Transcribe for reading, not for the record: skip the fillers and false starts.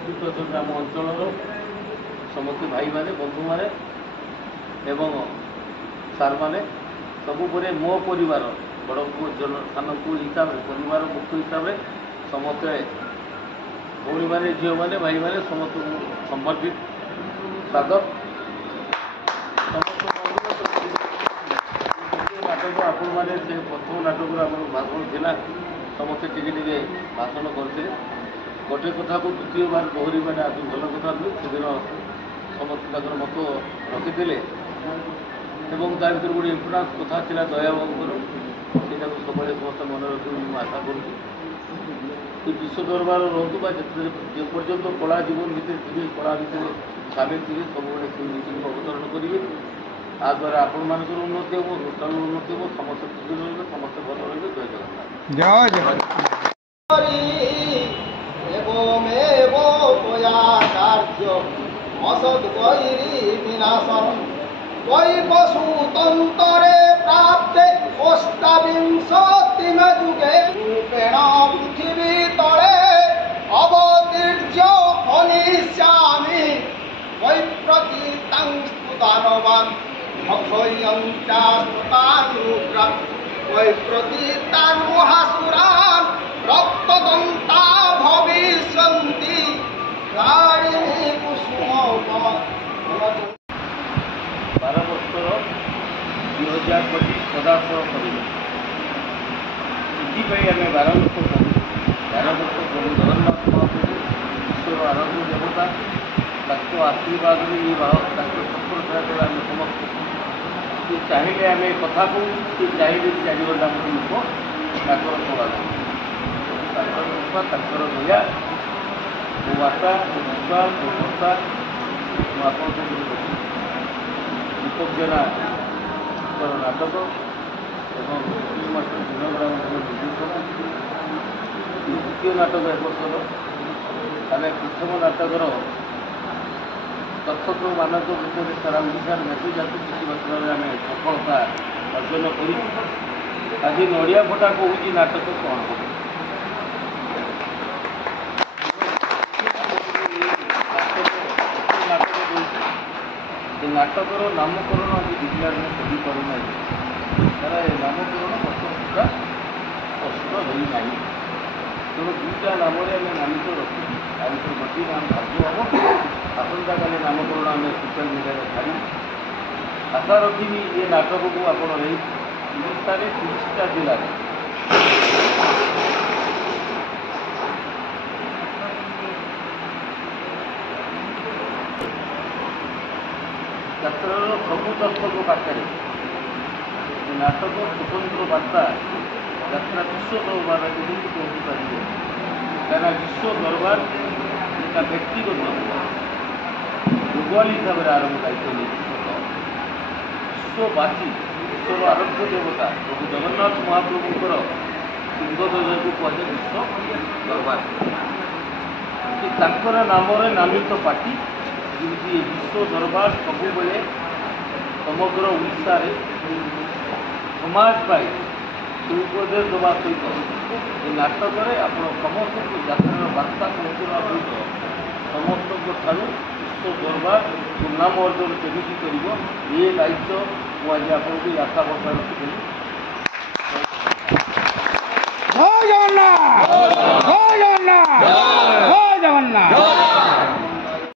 उपस्थित अच्छा आम अंचल समस्त भाई मैंने बंधु मैंने एवं सार मैंने सबुपरे मो परिवार बड़ पु सान पु हिसाब से परिवार मुख्य हिसाब से समस्ते भौणी मैंने झील मैंने भाई मैंने समस्त संबर्धित स्वागत समस्त नाटक आपण मैंने प्रथम नाटक आम भाषण था समस्ते टे भाषण करते गोटे कथा को द्वितीय बार दोहरी मैंने आज भल कथा नुह सेदिन समस्त मत रखी एवं ता भर गोटे इम्पोर्टान्स कथा था दयाबाबूर से सब समस्त मन रखी मुझे आशा करुँगी विश्व दरबार रोकू जेपर्यंत कला जीवन भितर थे कला भितर सामिल थे सब से नीति को अवतरण करेंगे आ द्वारा आपण मान उन्नति हम अनुष्ठान उन्नति हम समस्त खुशी रे समस्त भल रे जय जगन्नाथ पशुतंत्रे प्राप्ते अष्टाविंशतिम युगे रूपेण पृथिवी तले अवतीर्य हनिष्यामि वैप्रतीतं स्तुदानवान् अक्षयन्त्यास्तानुग्रह वैप्रतीतान् महासुरान् रक्तदन्ता भविष्यन्ति गायिनी कुसुमोपम 12 वर्षर 2000 कोटी सदाशय करेंगे ये आम 12 वर्ष करूँ 12 वर्ष प्रभु जगन्नाथ महाप्रभु ईश्वर आराध्य देवता आशीर्वाद में ये सफलता आम समस्त चाहिए आम कथा कहूँ सी चाहिए 4 घंटा मत लोक डाक्तर सभा दया मो बार्ता मो विश्वास मो भर्ता आप दीपक जेना नाटक एवं दिनग्राम निर्देशन द्वितीय नाटक एक वर्षर आम प्रथम नाटकर दर्शक मानक भितर सारा ओडार मेसेज आस किसी मात्रा आम सफलता अर्जन कर आज नड़िया फटा कहूँ नाटक कौन हो नाटकर नामकरण आज डिक्लेयर कर पारना तार नामकरण वर्ष सुधा स्पष्ट होना तेणु दुईटा नाम आम नामित रखी आ गोटे नाम भाग्य हम आसंता काली नामकरण आम सोशल मीडिया छाड़ी आशा रखी ये नाटक को आप ओडिशा 30टा जिले यात्रार सबू दर्शक पाखे नाटक स्वतंत्र बार्ता यात्रा विश्व दरबार पहुँची पारे क्या विश्व दरबार एक व्यक्तिगत भूगोल हिसाब से आरंभ दायित्व नहीं विश्ववासी विश्वर आराध्य देवता प्रभु जगन्नाथ महाप्रभुंर सिंहध्वज को कहुए विश्व दरबार नाम नामित पार्टी जमी विश्व दरबार सब बेले समग्र ओडिशा समाज पाई उपदेश देवा सहित ये नाटक आप समस्त यात्रार बार्ता पहुँचवा सहित समस्त विश्व दरबार सुनाम अर्जन केमी कर ये दायित्व मुझे आपको आशा भरसा रखी।